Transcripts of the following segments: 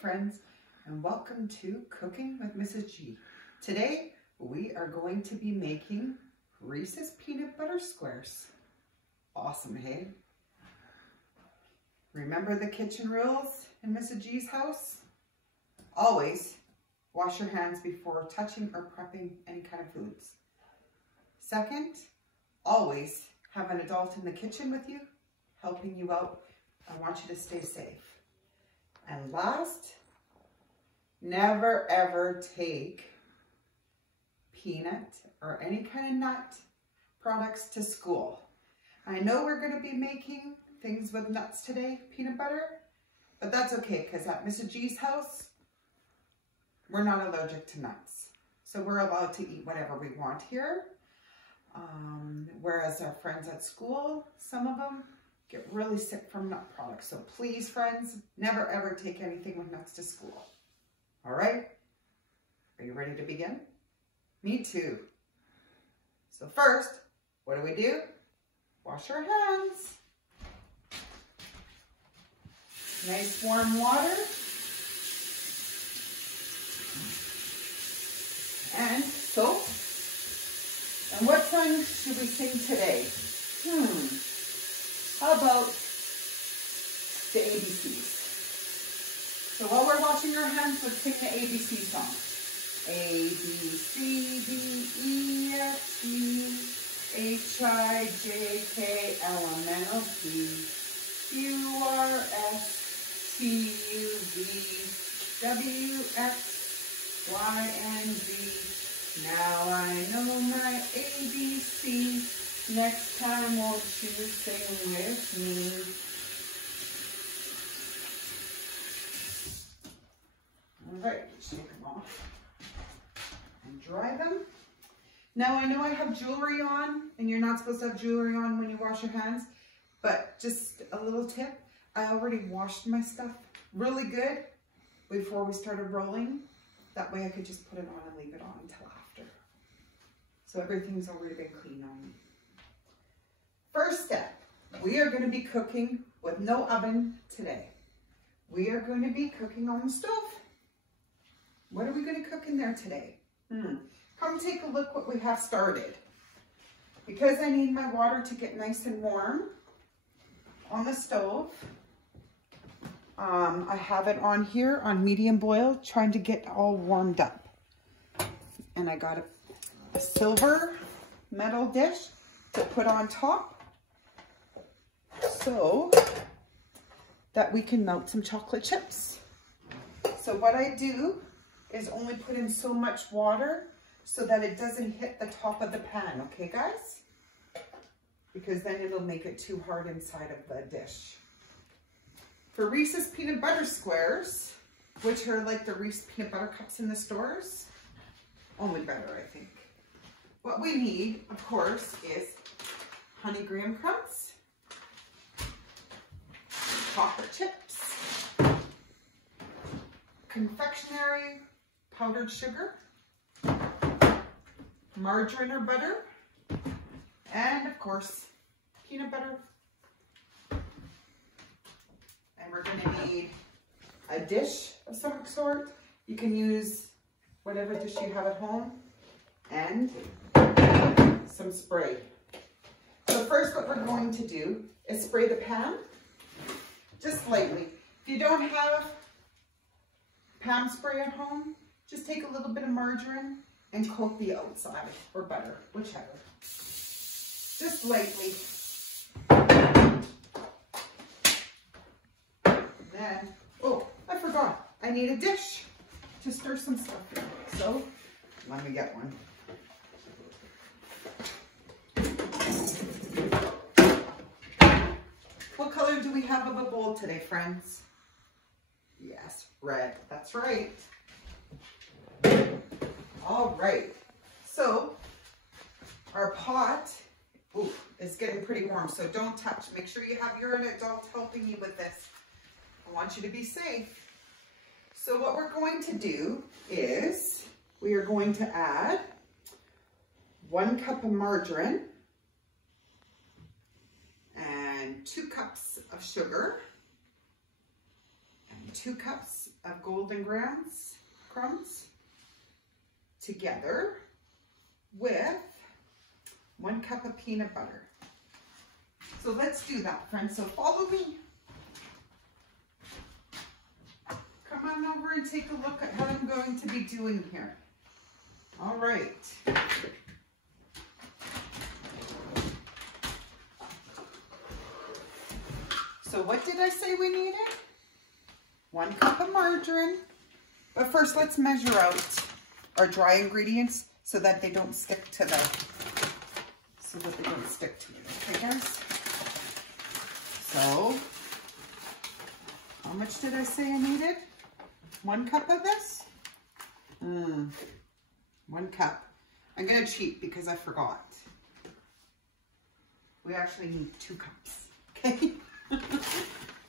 friends, and welcome to Cooking with Mrs. G. Today we are going to be making Reese's peanut butter squares. Awesome, hey? Remember the kitchen rules in Mrs. G's house? Always wash your hands before touching or prepping any kind of foods. Second, always have an adult in the kitchen with you, helping you out. I want you to stay safe. And last, never ever take peanut or any kind of nut products to school. I know we're going to be making things with nuts today, peanut butter, but that's okay because at Mrs. G's house, we're not allergic to nuts. So we're allowed to eat whatever we want here. Whereas our friends at school, some of them get really sick from nut products. So please, friends, never ever take anything with nuts to school. All right? Are you ready to begin? Me too. So first, what do? Wash our hands. Nice warm water. And soap. And what song should we sing today? How about the ABCs? So while we're washing our hands, let's sing the ABC song. A, B, C, D, E, F, G, H, I, J, K, L, M, N, O, P, Q, R, S, T, U, V, W, X, Y, and Z. Now I know my ABC. Next time won't you sing with me? All right, shake them off and dry them. Now I know I have jewelry on, and you're not supposed to have jewelry on when you wash your hands, but just a little tip. I already washed my stuff really good before we started rolling. That way I could just put it on and leave it on until after. So everything's already been cleaned on. First step, we are going to be cooking with no oven today. We are going to be cooking on the stove. What are we going to cook in there today? Come take a look what we have started. Because I need my water to get nice and warm on the stove, I have it on here on medium boil, trying to get all warmed up. And I got a silver metal dish to put on top so that we can melt some chocolate chips. So what I do is only put in so much water so that it doesn't hit the top of the pan, okay guys? Because then it'll make it too hard inside of the dish. For Reese's peanut butter squares, which are like the Reese peanut butter cups in the stores, only better, I think. What we need, of course, is honey graham crumbs, chocolate chips, confectionery powdered sugar, margarine or butter, and of course, peanut butter. And we're going to need a dish of some sort. You can use whatever dish you have at home, and some spray. So first what we're going to do is spray the pan just lightly. If you don't have pan spray at home, just take a little bit of margarine and coat the outside, or butter, whichever. Just lightly. Then, oh, I forgot. I need a dish to stir some stuff in. So, let me get one. What color do we have of a bowl today, friends? Yes, red. That's right. All right. So, our pot is getting pretty warm, so don't touch. Make sure you have your adult helping you with this. I want you to be safe. So what we're going to do is we are going to add 1 cup of margarine and 2 cups of sugar and 2 cups of golden grams crumbs together with 1 cup of peanut butter. So let's do that, friends. So follow me. Come on over and take a look at what I'm going to be doing here. All right. So what did I say we needed? 1 cup of margarine. But first, let's measure out our dry ingredients so that they don't stick to it. Okay, guys? So, how much did I say I needed? 1 cup of this? 1 cup. I'm going to cheat because I forgot. We actually need 2 cups. Okay?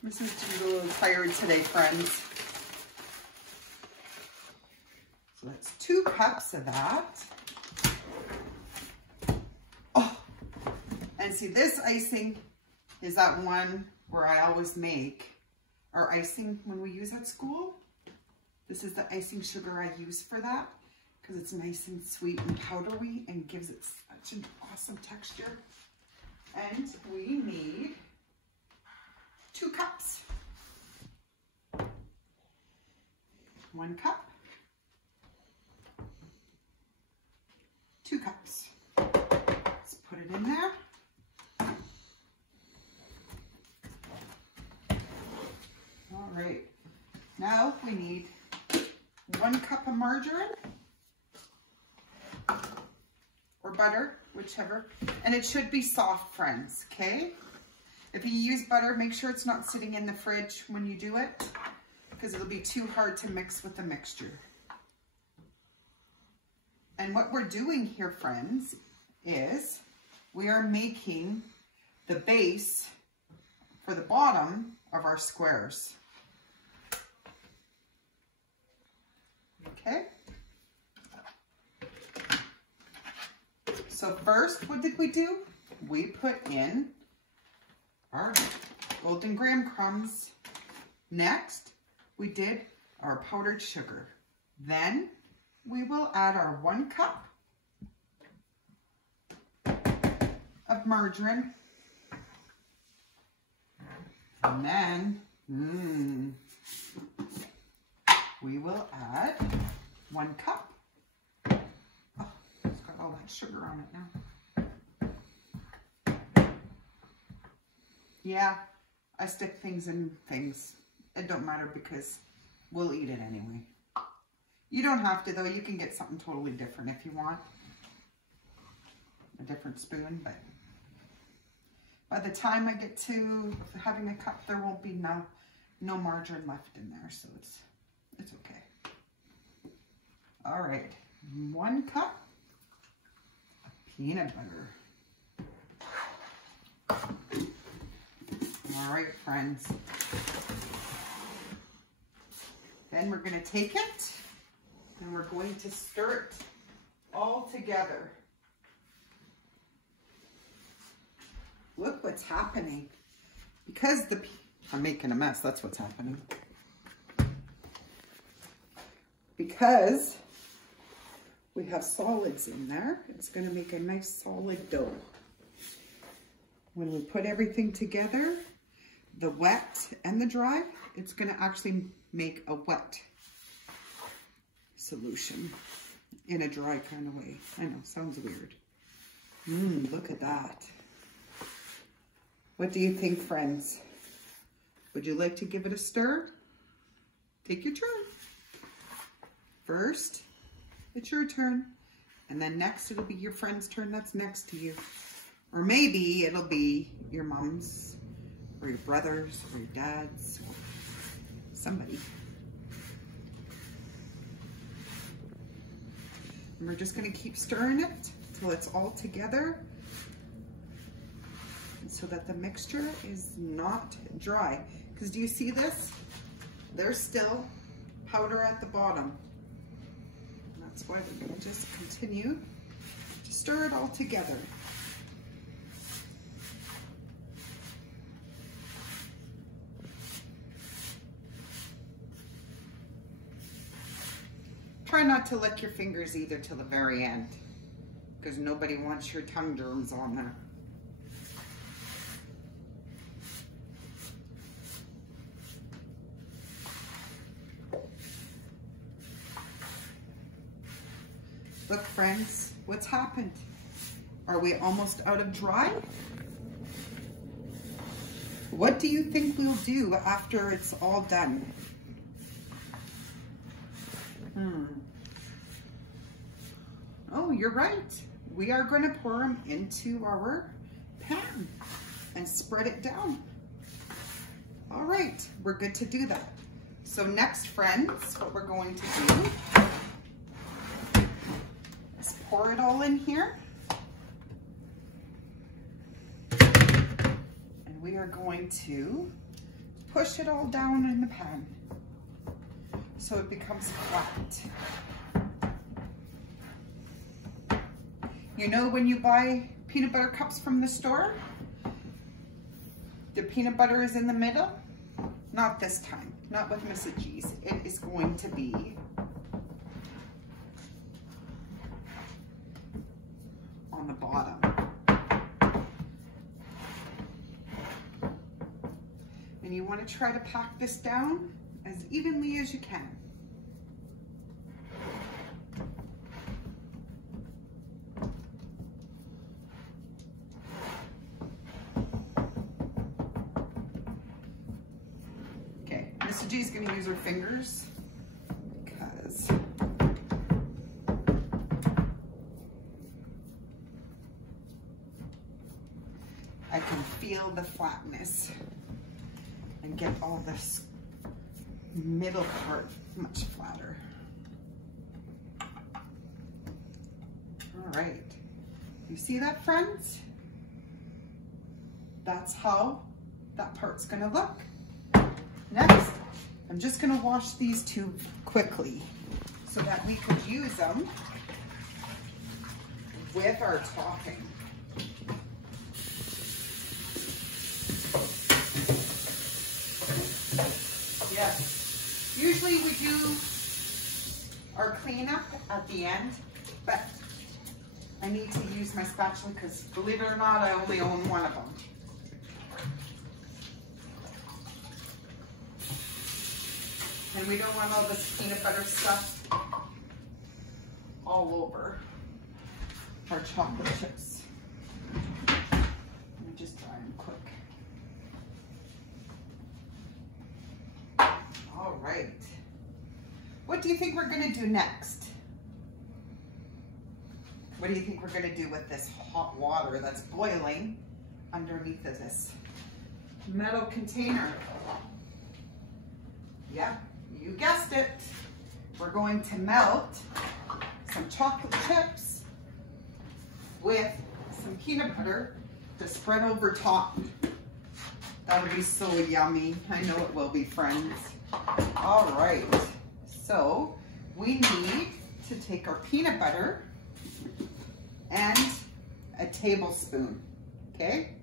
This is a little tired today, friends. So that's 2 cups of that. Oh, and see, this icing is that one where I always make our icing when we use at school. This is the icing sugar I use for that because it's nice and sweet and powdery and gives it such an awesome texture. And we need 2 cups. 1 cup. 2 cups. Let's put it in there. All right. Now we need 1 cup of margarine or butter, whichever. And it should be soft, friends, okay? If you use butter, make sure it's not sitting in the fridge when you do it because it'll be too hard to mix with the mixture. And what we're doing here, friends, is we are making the base for the bottom of our squares. Okay? So first, what did we do? We put in our golden graham crumbs. Next, we did our powdered sugar. Then we will add our 1 cup of margarine. And then we will add 1 cup. Oh, it's got all that sugar on it now. Yeah, I stick things in things. It don't matter because we'll eat it anyway. You don't have to though. You can get something totally different if you want. A different spoon, but by the time I get to having a cup, there won't be no margarine left in there, so it's okay. All right, 1 cup of peanut butter. All right, friends. Then we're going to take it and we're going to stir it all together. Look what's happening. Because I'm making a mess, that's what's happening. Because we have solids in there, it's going to make a nice solid dough. When we put everything together, the wet and the dry, it's going to actually make a wet solution in a dry kind of way. I know, sounds weird. Look at that. What do you think, friends? Would you like to give it a stir? Take your turn. First, it's your turn. And then next, it'll be your friend's turn that's next to you. Or maybe it'll be your mom's, or your brother's, or your dad's, or somebody. And we're just going to keep stirring it till it's all together, so that the mixture is not dry. Because do you see this? There's still powder at the bottom. And that's why we're going to just continue to stir it all together. Try not to lick your fingers either till the very end, because nobody wants your tongue germs on there. Look, friends, what's happened? Are we almost out of dry? What do you think we'll do after it's all done? Oh, you're right. We are going to pour them into our pan and spread it down. All right, we're good to do that. So next, friends, what we're going to do is pour it all in here. And we are going to push it all down in the pan so it becomes flat. You know when you buy peanut butter cups from the store, the peanut butter is in the middle? Not this time, not with Mrs. G's. It is going to be on the bottom. And you want to try to pack this down as evenly as you can. Okay, Mrs. G is going to use her fingers because I can feel the flatness and get all this middle part much flatter. All right, you see that, friends? That's how that part's gonna look. Next, I'm just gonna wash these two quickly so that we could use them with our topping. Yes, usually we do our cleanup at the end, but I need to use my spatula because, believe it or not, I only own one of them. And we don't want all this peanut butter stuff all over our chocolate chips. Let me just dry them quick. All right. What do you think we're going to do next? What do you think we're going to do with this hot water that's boiling underneath of this metal container? Yeah, you guessed it. We're going to melt some chocolate chips with some peanut butter to spread over top. That would be so yummy. I know it will be, friends. All right, so we need to take our peanut butter and a tablespoon, okay?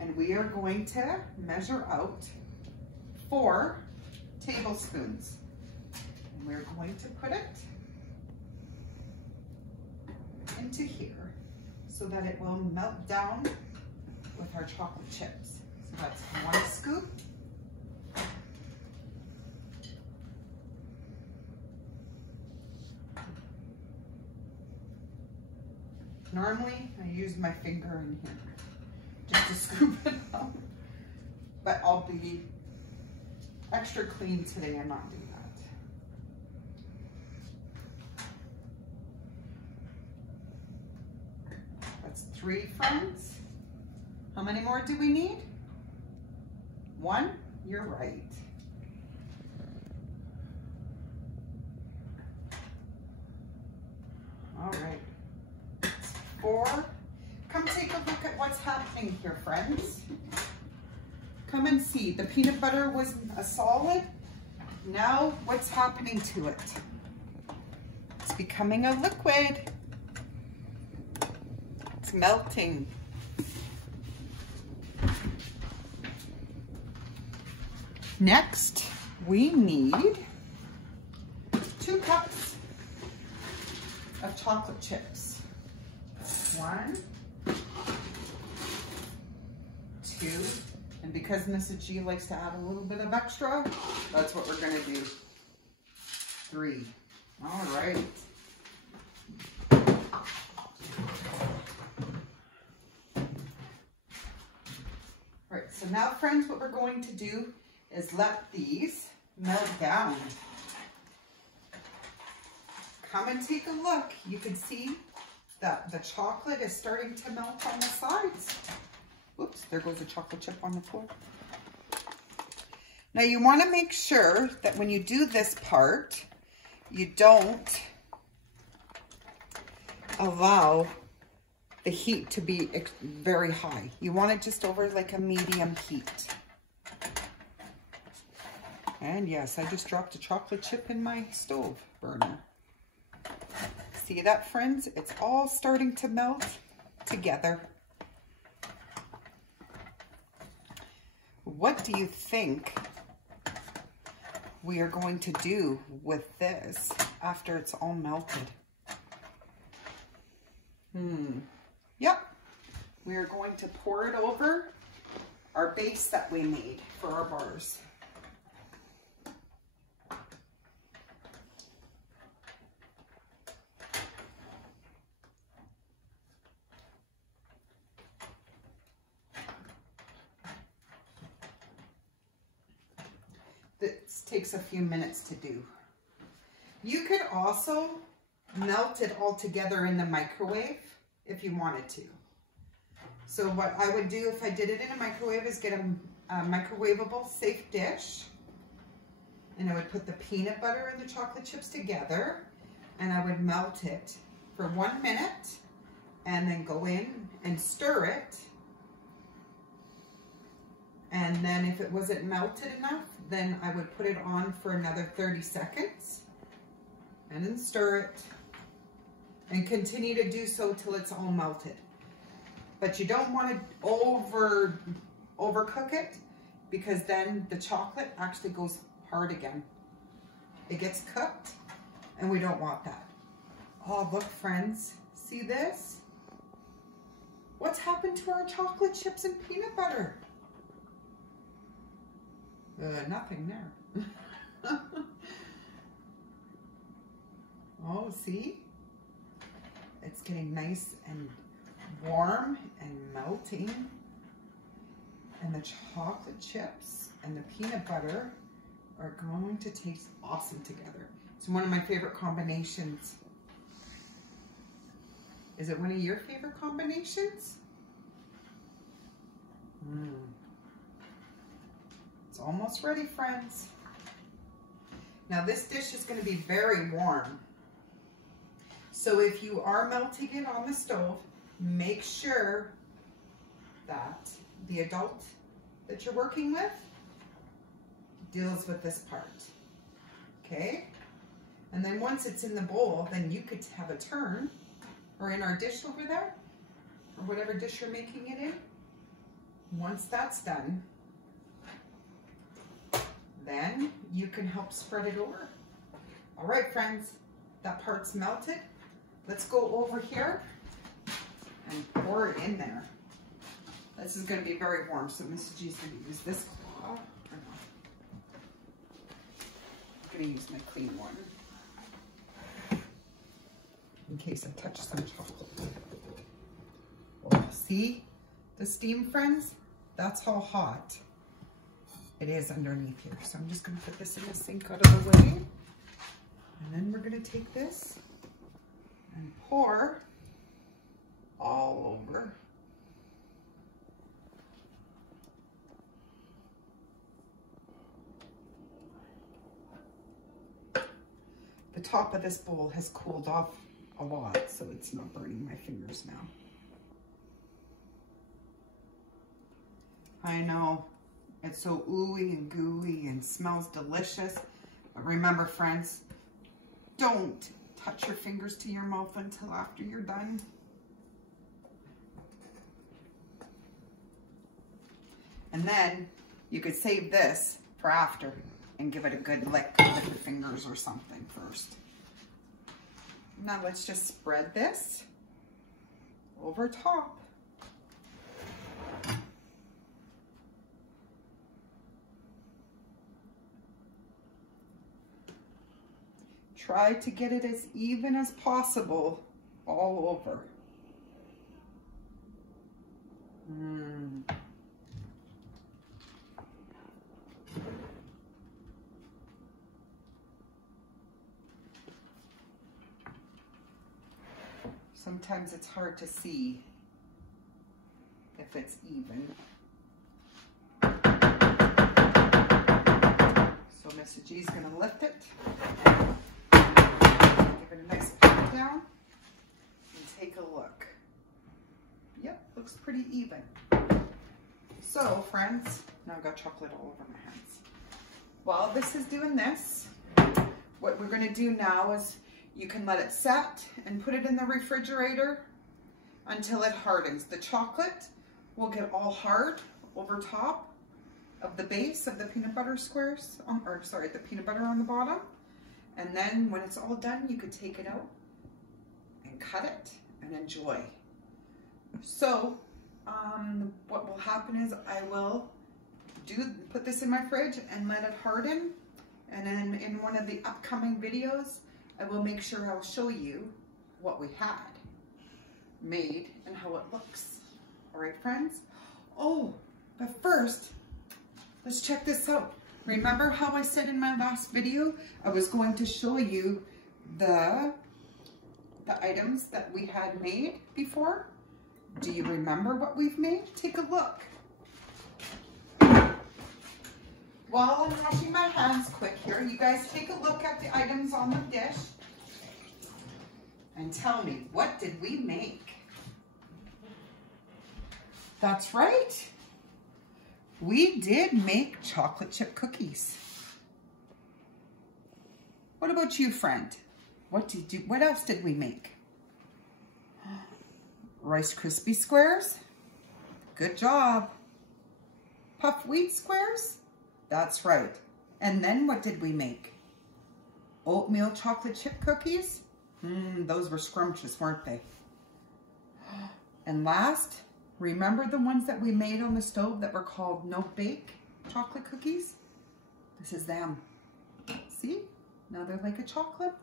And we are going to measure out 4 tablespoons. And we're going to put it into here so that it will melt down with our chocolate chips. So that's 1 scoop. Normally, I use my finger in here just to scoop it up, but I'll be extra clean today and not do that. That's 3, friends. How many more do we need? 1? You're right. All right. 4. Come take a look at what's happening here, friends. Come and see. The peanut butter was a solid. Now what's happening to it? It's becoming a liquid. It's melting. Next, we need 2 cups of chocolate chips. 1, 2, and because Mrs. G likes to add a little bit of extra, that's what we're gonna do. 3. All right. All right, so now friends, what we're going to do is let these melt down. Come and take a look. You can see that the chocolate is starting to melt on the sides. Oops, there goes a chocolate chip on the floor. Now you want to make sure that when you do this part, you don't allow the heat to be very high. You want it just over like a medium heat. And yes, I just dropped a chocolate chip in my stove burner. See that, friends? It's all starting to melt together. What do you think we are going to do with this after it's all melted? Yep. We are going to pour it over our base that we made for our bars. This takes a few minutes to do. You could also melt it all together in the microwave if you wanted to. So what I would do if I did it in a microwave is get a microwavable safe dish, and I would put the peanut butter and the chocolate chips together, and I would melt it for 1 minute and then go in and stir it. And then if it wasn't melted enough, then I would put it on for another 30 seconds and then stir it and continue to do so till it's all melted. But you don't want to overcook it, because then the chocolate actually goes hard again. It gets cooked and we don't want that. Oh, look friends, see this? What's happened to our chocolate chips and peanut butter? Nothing there. Oh, see? It's getting nice and warm and melting. And the chocolate chips and the peanut butter are going to taste awesome together. It's one of my favorite combinations. Is it one of your favorite combinations? It's almost ready, friends. Now this dish is going to be very warm. So if you are melting it on the stove, make sure that the adult that you're working with deals with this part. Okay? And then once it's in the bowl, then you could have a turn, or in our dish over there, or whatever dish you're making it in. Once that's done, then you can help spread it over. All right, friends, that part's melted. Let's go over here and pour it in there. This is going to be very warm, so Mrs. G's going to use this claw. I'm going to use my clean one in case I touch some chocolate. Oh, see the steam, friends? That's how hot it is underneath here. So I'm just going to put this in the sink out of the way. And then we're going to take this and pour all over. The top of this bowl has cooled off a lot, so it's not burning my fingers now. I know, it's so ooey and gooey and smells delicious. But remember, friends, don't touch your fingers to your mouth until after you're done. And then you could save this for after and give it a good lick with your fingers or something first. Now let's just spread this over top. Try to get it as even as possible all over. Sometimes it's hard to see if it's even. So Mrs. G's gonna lift it, give it a nice pat down, and take a look. Yep, looks pretty even. So friends, now I've got chocolate all over my hands. While this is doing this, what we're gonna do now is you can let it set and put it in the refrigerator until it hardens. The chocolate will get all hard over top of the base of the peanut butter squares, the peanut butter on the bottom. And then when it's all done, you could take it out and cut it and enjoy. So what will happen is I will put this in my fridge and let it harden. And then in one of the upcoming videos, I will make sure I'll show you what we had made and how it looks. All right, friends? Oh, but first, let's check this out. Remember how I said in my last video, I was going to show you the items that we had made before? Do you remember what we've made? Take a look. While I'm washing my hands quick here, you guys take a look at the items on the dish and tell me, what did we make? That's right. We did make chocolate chip cookies. What about you, friend? What else did we make? Rice Krispie squares. Good job. Puffed wheat squares. That's right. And then what did we make? Oatmeal chocolate chip cookies. Those were scrumptious, weren't they? And last, remember the ones that we made on the stove that were called no bake chocolate cookies? This is them. See? Now they're like a chocolate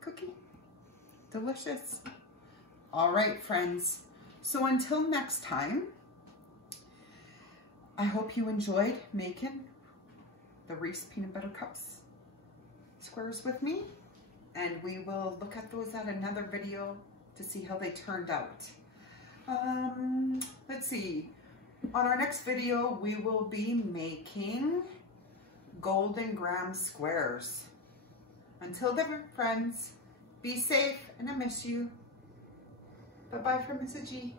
cookie. Delicious. All right, friends. So until next time, I hope you enjoyed making the Reese peanut butter cups squares with me, and we will look at those at another video to see how they turned out. Let's see. On our next video, we will be making golden graham squares. Until then, friends, be safe, and I miss you. Bye-bye from Mrs. G.